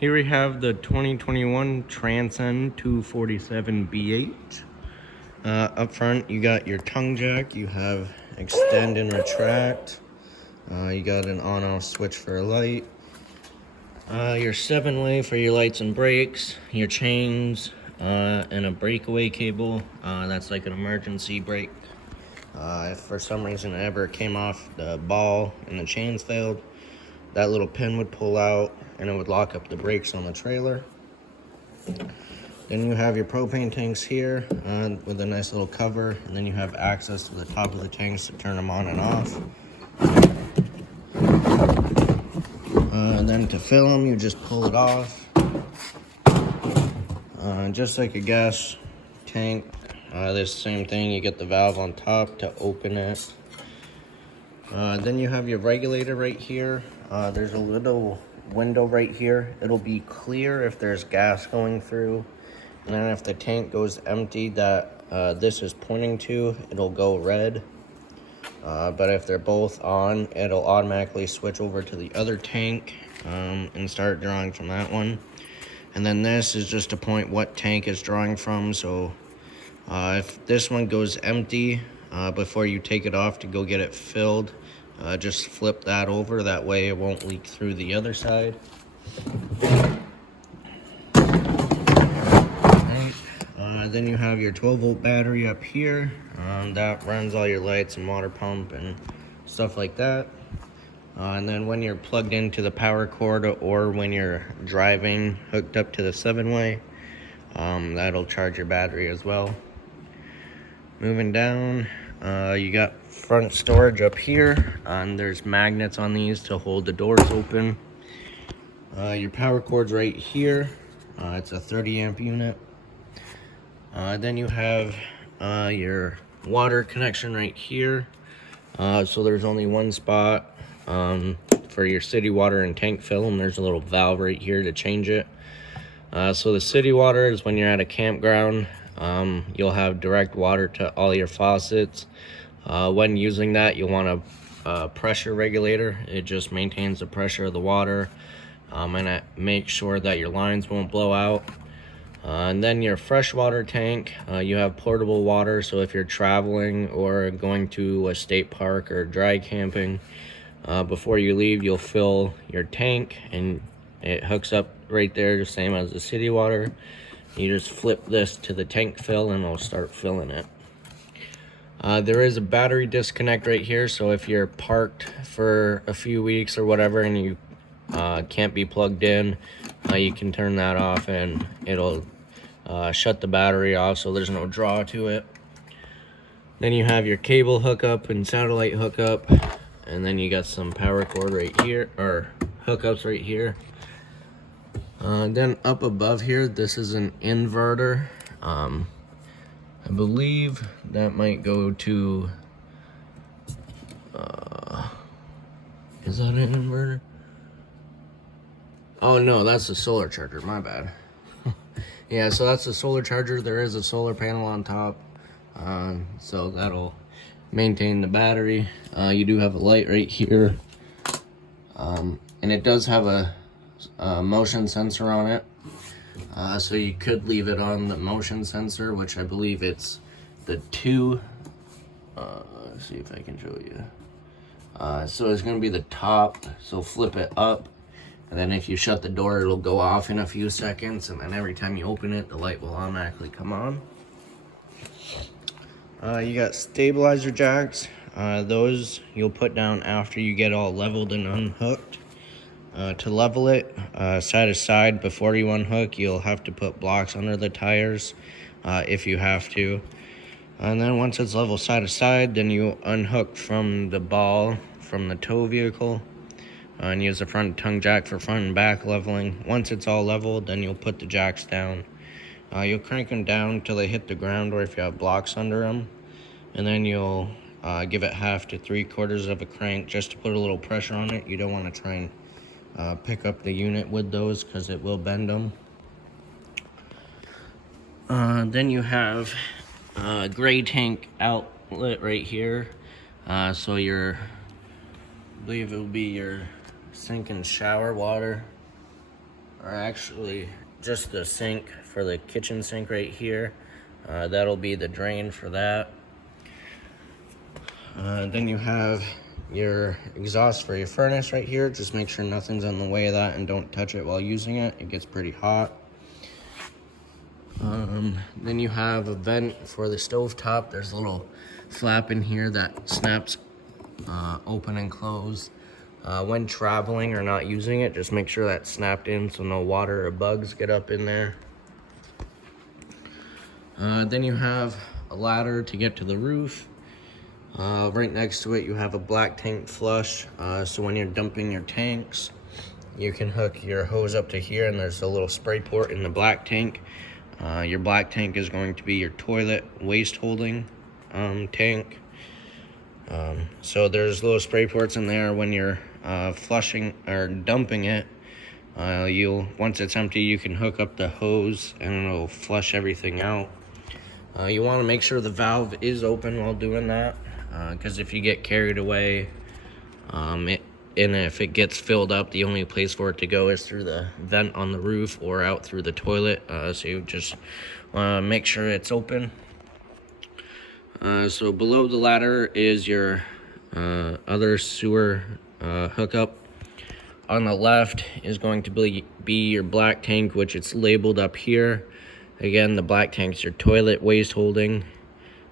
Here we have the 2021 Transcend 247B8. Up front, you got your tongue jack. You have extend and retract. You got an on-off switch for a light. Your 7-way for your lights and brakes. Your chains, and a breakaway cable. That's like an emergency brake. If for some reason it ever came off the ball and the chains failed, that little pin would pull out and it would lock up the brakes on the trailer. Then you have your propane tanks here with a nice little cover, and then you have access to the top of the tanks to turn them on and off. And then to fill them, you just pull it off. Just like a gas tank, this same thing, you get the valve on top to open it. Then you have your regulator right here. There's a little window right here. It'll be clear if there's gas going through. And then if the tank goes empty that this is pointing to, it'll go red. But if they're both on, it'll automatically switch over to the other tank and start drawing from that one. And then this is just to point what tank is drawing from. So if this one goes empty, before you take it off to go get it filled, just flip that over. That way it won't leak through the other side. Then you have your 12-volt battery up here. That runs all your lights and water pump and stuff like that. And then when you're plugged into the power cord or when you're driving hooked up to the 7-way, that'll charge your battery as well. Moving down, you got front storage up here, and there's magnets on these to hold the doors open. Your power cord's right here. It's a 30 amp unit. Then you have your water connection right here. So there's only one spot for your city water and tank fill, and there's a little valve right here to change it. So the city water is when you're at a campground. You'll have direct water to all your faucets. When using that, you'll want a pressure regulator. It just maintains the pressure of the water, and it makes sure that your lines won't blow out. And then your freshwater tank, you have portable water, so if you're traveling or going to a state park or dry camping, before you leave, you'll fill your tank, and it hooks up right there, the same as the city water. You just flip this to the tank fill and it'll start filling it. There is a battery disconnect right here, so if you're parked for a few weeks or whatever and you can't be plugged in, you can turn that off and it'll shut the battery off, so there's no draw to it. Then you have your cable hookup and satellite hookup, and then you got some power cord right here, or hookups right here. Then up above here, this is an inverter. I believe that might go to, is that an inverter? Oh no, that's the solar charger, my bad. Yeah, so that's the solar charger. There is a solar panel on top, so that'll maintain the battery. You do have a light right here, and it does have a motion sensor on it, so you could leave it on the motion sensor, which I believe it's the 2. Let's see if I can show you. So it's going to be the top, so flip it up, and then if you shut the door, it'll go off in a few seconds, and then every time you open it, the light will automatically come on. You got stabilizer jacks. Those you'll put down after you get all leveled and unhooked. To level it side to side before you unhook, you'll have to put blocks under the tires if you have to. And then once it's level side to side, then you unhook from the ball from the tow vehicle and use the front tongue jack for front and back leveling. Once it's all leveled, then you'll put the jacks down. You'll crank them down till they hit the ground, or if you have blocks under them, and then you'll give it 1/2 to 3/4 of a crank just to put a little pressure on it. You don't want to try and pick up the unit with those because it will bend them. Then you have a gray tank outlet right here. So I believe it will be your sink and shower water. are actually just the sink for the kitchen sink right here. That'll be the drain for that. Then you have your exhaust for your furnace right here. Just make sure nothing's in the way of that and don't touch it while using it. It gets pretty hot. Then you have a vent for the stovetop. There's a little flap in here that snaps open and close. When traveling or not using it, just make sure that's snapped in so no water or bugs get up in there. Then you have a ladder to get to the roof. Right next to it, you have a black tank flush. So when you're dumping your tanks, you can hook your hose up to here, and there's a little spray port in the black tank. Your black tank is going to be your toilet waste holding tank. So there's little spray ports in there. When you're flushing or dumping it, once it's empty, you can hook up the hose and it'll flush everything out. You want to make sure the valve is open while doing that, because if you get carried away, and if it gets filled up, the only place for it to go is through the vent on the roof or out through the toilet. So you just want to make sure it's open. So below the ladder is your other sewer hookup. On the left is going to be your black tank, which it's labeled up here. Again, the black tank's your toilet waste holding.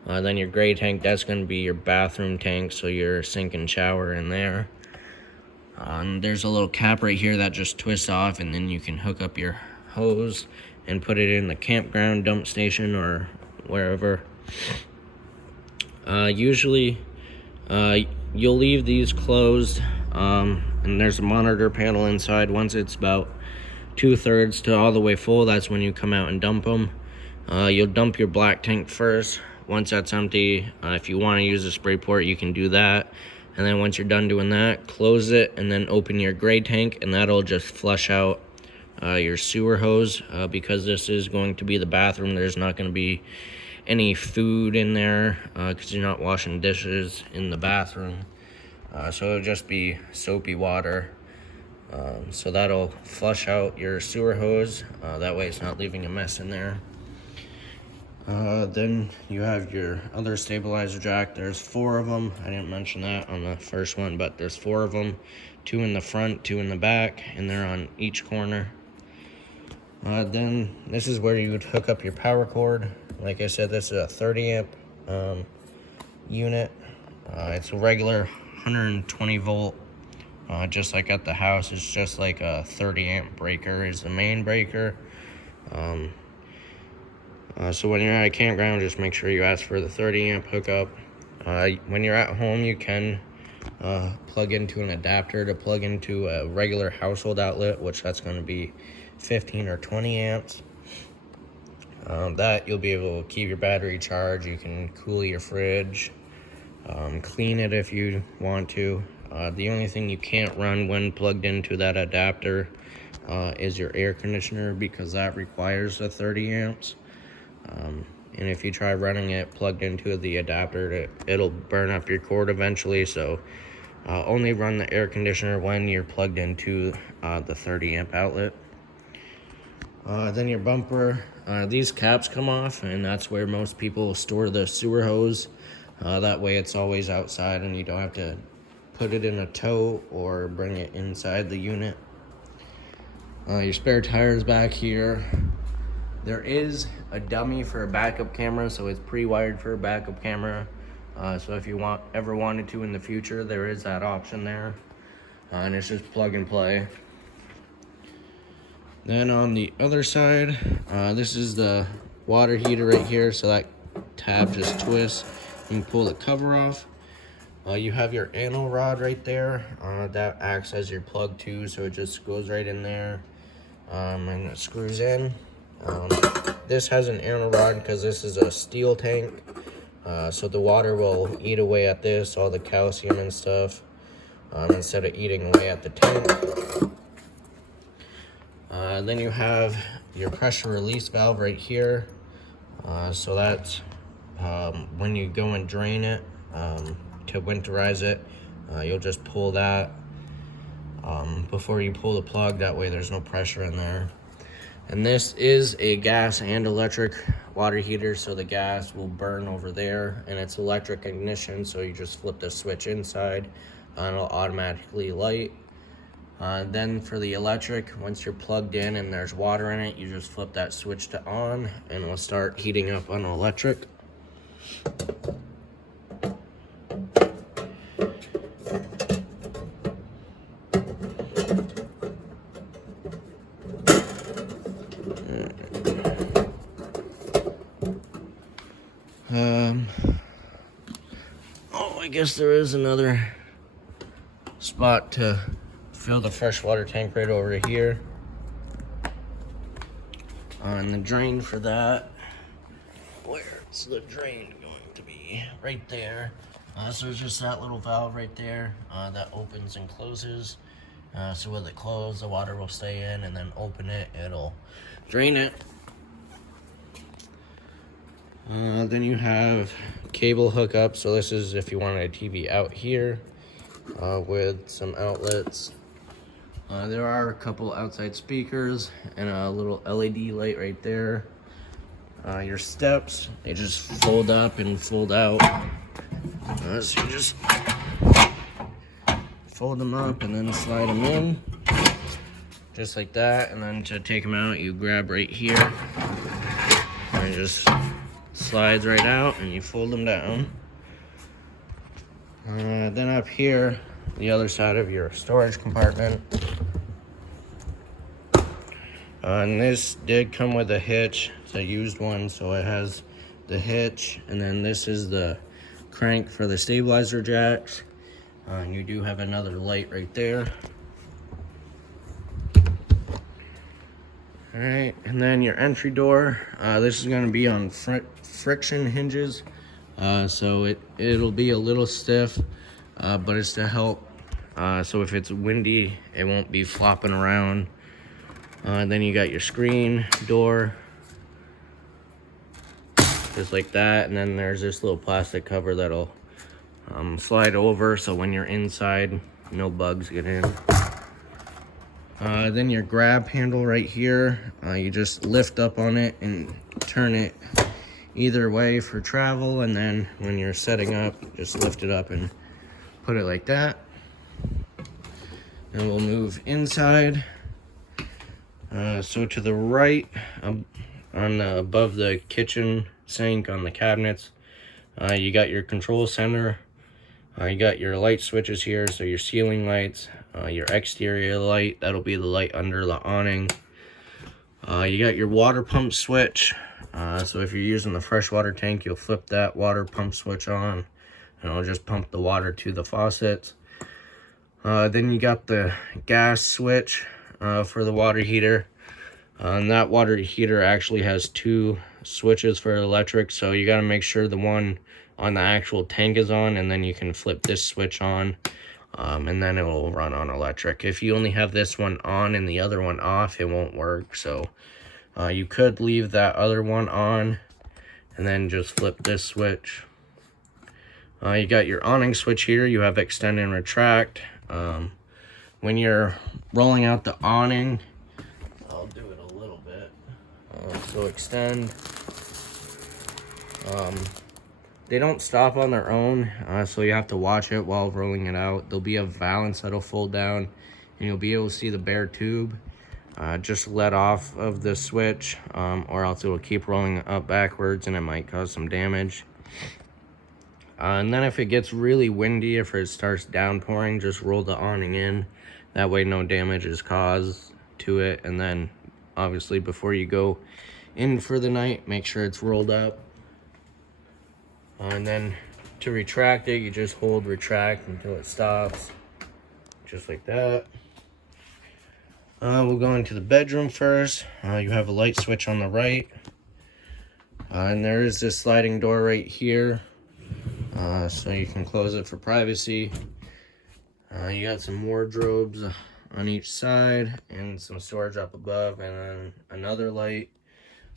Then your gray tank, that's going to be your bathroom tank, so your sink and shower in there. There's a little cap right here that just twists off, and then you can hook up your hose and put it in the campground dump station or wherever. Usually, you'll leave these closed, and there's a monitor panel inside. Once it's about 2/3 to all the way full, that's when you come out and dump them. You'll dump your black tank first. Once that's empty, if you want to use a spray port, you can do that. And then once you're done doing that, close it and then open your gray tank, and that'll just flush out your sewer hose. Because this is going to be the bathroom, there's not going to be any food in there because you're not washing dishes in the bathroom. So it'll just be soapy water. So that'll flush out your sewer hose. That way it's not leaving a mess in there. Then you have your other stabilizer jack. There's 4 of them. I didn't mention that on the first one, but there's 4 of them. 2 in the front, 2 in the back, and they're on each corner. Then this is where you would hook up your power cord. Like I said, this is a 30 amp unit. It's a regular 120 volt. Just like at the house, it's just like a 30 amp breaker is the main breaker. So when you're at a campground, just make sure you ask for the 30 amp hookup. When you're at home, you can plug into an adapter to plug into a regular household outlet, which that's going to be 15 or 20 amps. That you'll be able to keep your battery charged. You can cool your fridge, clean it if you want to. The only thing you can't run when plugged into that adapter is your air conditioner, because that requires the 30 amps. And if you try running it plugged into the adapter, it'll burn up your cord eventually. So only run the air conditioner when you're plugged into the 30 amp outlet. Then your bumper, these caps come off, and that's where most people store the sewer hose. That way it's always outside and you don't have to put it in a tote or bring it inside the unit. Your spare tires back here. There is a dummy for a backup camera, so it's pre-wired for a backup camera. So if you ever wanted to in the future, there is that option there. And it's just plug and play. Then on the other side, this is the water heater right here, so that tab just twists. You can pull the cover off. You have your anal rod right there. That acts as your plug too, so it just goes right in there and it screws in. This has an anal rod because this is a steel tank, so the water will eat away at this, all the calcium and stuff, instead of eating away at the tank. Then you have your pressure release valve right here. So that's when you go and drain it to winterize it, you'll just pull that. before you pull the plug. That way there's no pressure in there. And this is a gas and electric water heater, so the gas will burn over there, and it's electric ignition, so you just flip the switch inside and it'll automatically light. Then for the electric, once you're plugged in and there's water in it, you just flip that switch to on and it'll start heating up on electric. Oh, I guess there is another spot to fill the freshwater tank right over here. And the drain for that, where's the drain going to be? Right there. So it's just that little valve right there that opens and closes. So with it closed, the water will stay in, and then open it, it'll drain it. Then you have cable hookup. So this is if you wanted a TV out here with some outlets. There are a couple outside speakers and a little LED light right there. Your steps, they just fold up and fold out. So you just fold them up and then slide them in, just like that. And then to take them out, you grab right here and it just slides right out, and you fold them down. Then up here, the other side of your storage compartment. And this did come with a hitch. It's a used one, so it has the hitch, and then this is the crank for the stabilizer jacks. And you do have another light right there. All right, and then your entry door. This is going to be on friction hinges, so it'll be a little stiff, but it's to help. So if it's windy, it won't be flopping around. Then you got your screen door, just like that. And then there's this little plastic cover that'll slide over, so when you're inside, no bugs get in. Then your grab handle right here, you just lift up on it and turn it either way for travel, and then when you're setting up, just lift it up and put it like that. And we'll move inside. So to the right, above the kitchen sink on the cabinets, you got your control center. You got your light switches here, so your ceiling lights, your exterior light, that'll be the light under the awning. You got your water pump switch. So if you're using the freshwater tank, you'll flip that water pump switch on, and it'll just pump the water to the faucets. Then you got the gas switch for the water heater. And that water heater actually has two switches for electric, so you got to make sure the one on the actual tank is on, and then you can flip this switch on, and then it will run on electric. If you only have this one on and the other one off, it won't work. So you could leave that other one on and then just flip this switch. You got your awning switch here. You have extend and retract. When you're rolling out the awning, I'll do it a little bit. So extend. They don't stop on their own, so you have to watch it while rolling it out. There'll be a valance that'll fold down, and you'll be able to see the bare tube. Just let off of the switch, or else it will keep rolling up backwards, and it might cause some damage. And then if it gets really windy, if it starts downpouring, just roll the awning in. That way no damage is caused to it. And then obviously before you go in for the night, make sure it's rolled up. And then to retract it, you just hold retract until it stops, just like that. We'll go into the bedroom first. You have a light switch on the right, and there is this sliding door right here, so you can close it for privacy. You got some wardrobes on each side and some storage up above, and then another light.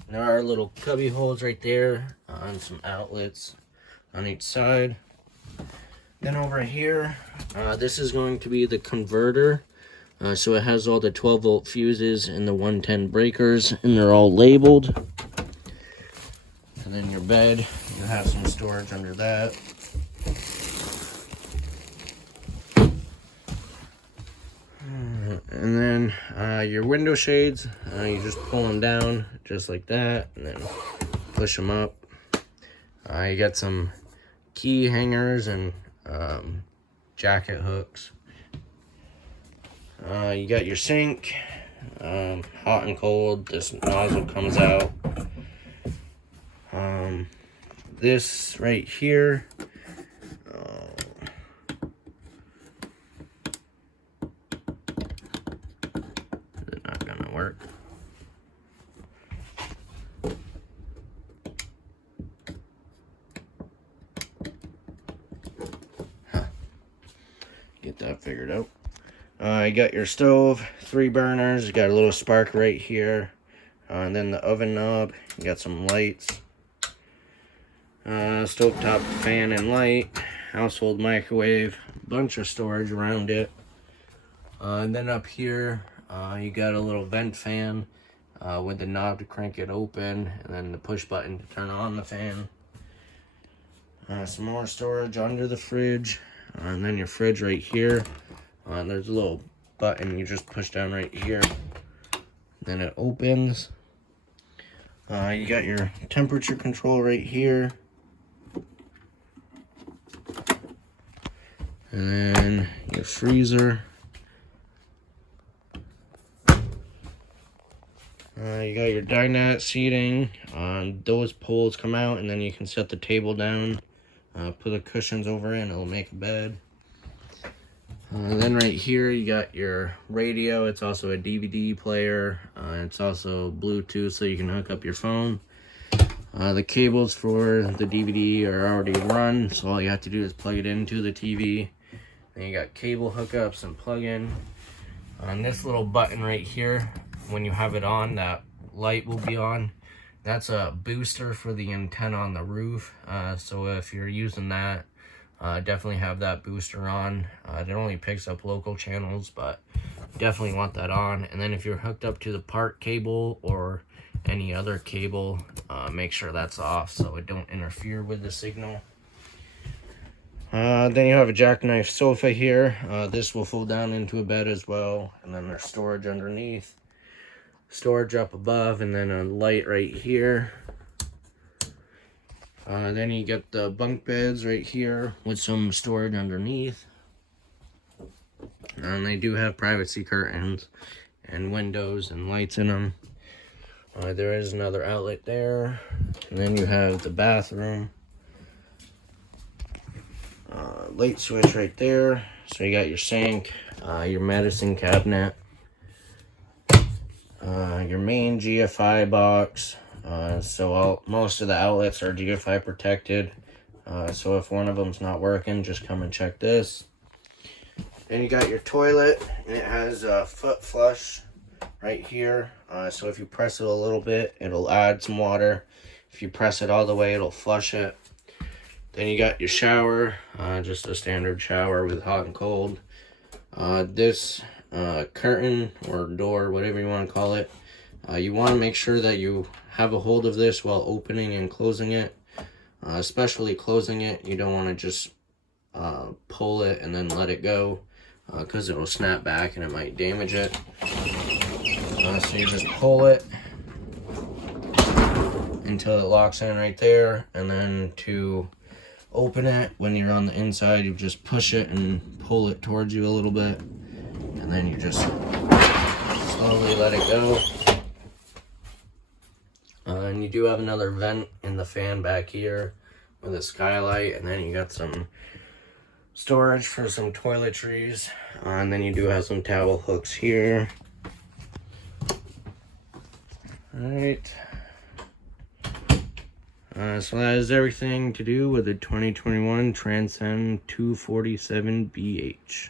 There are little cubby holes right there and some outlets on each side. Then over here, this is going to be the converter. So it has all the 12-volt fuses and the 110 breakers, and they're all labeled. And then your bed, you have some storage under that. And then your window shades, you just pull them down just like that, and then push them up. You got some key hangers and jacket hooks. You got your sink, hot and cold. This nozzle comes out. This right here, is it not gonna work? Get that figured out. You got your stove, 3 burners. You got a little spark right here, and then the oven knob. You got some lights, stovetop fan and light, household microwave, bunch of storage around it. And then up here, you got a little vent fan with the knob to crank it open, and then the push button to turn on the fan. Some more storage under the fridge, and then your fridge right here. There's a little button you just push down right here, then it opens. You got your temperature control right here, and then your freezer. You got your dinette seating. Those poles come out, and then you can set the table down, put the cushions over it, and it'll make a bed. Then right here you got your radio. It's also a DVD player. It's also Bluetooth, so you can hook up your phone. The cables for the DVD are already run, so all you have to do is plug it into the TV. Then you got cable hookups and plug-in. On this little button right here, when you have it on, that light will be on. That's a booster for the antenna on the roof. So if you're using that, definitely have that booster on. It only picks up local channels, but definitely want that on. And then if you're hooked up to the park cable or any other cable, make sure that's off so it don't interfere with the signal. Then you have a jackknife sofa here. This will fold down into a bed as well. And then there's storage underneath, storage up above, and then a light right here. Then you get the bunk beds right here with some storage underneath. And they do have privacy curtains and windows and lights in them. There is another outlet there. And then you have the bathroom. Light switch right there. So you got your sink, your medicine cabinet, your main GFI box. Most of the outlets are GFI protected. So if one of them's not working, just come and check this. Then you got your toilet, and it has a foot flush right here. So if you press it a little bit, it'll add some water. If you press it all the way, it'll flush it. Then you got your shower, just a standard shower with hot and cold. This curtain or door, whatever you want to call it, you want to make sure that you have a hold of this while opening and closing it. Especially closing it, you don't want to just pull it and then let it go, because it will snap back and it might damage it. So you just pull it until it locks in right there, and then to open it, when you're on the inside, you just push it and pull it towards you a little bit, and then you just slowly let it go. And you do have another vent in the fan back here with a skylight, and then you got some storage for some toiletries, and then you do have some towel hooks here. Alright. So that is everything to do with the 2021 Transcend 247BH.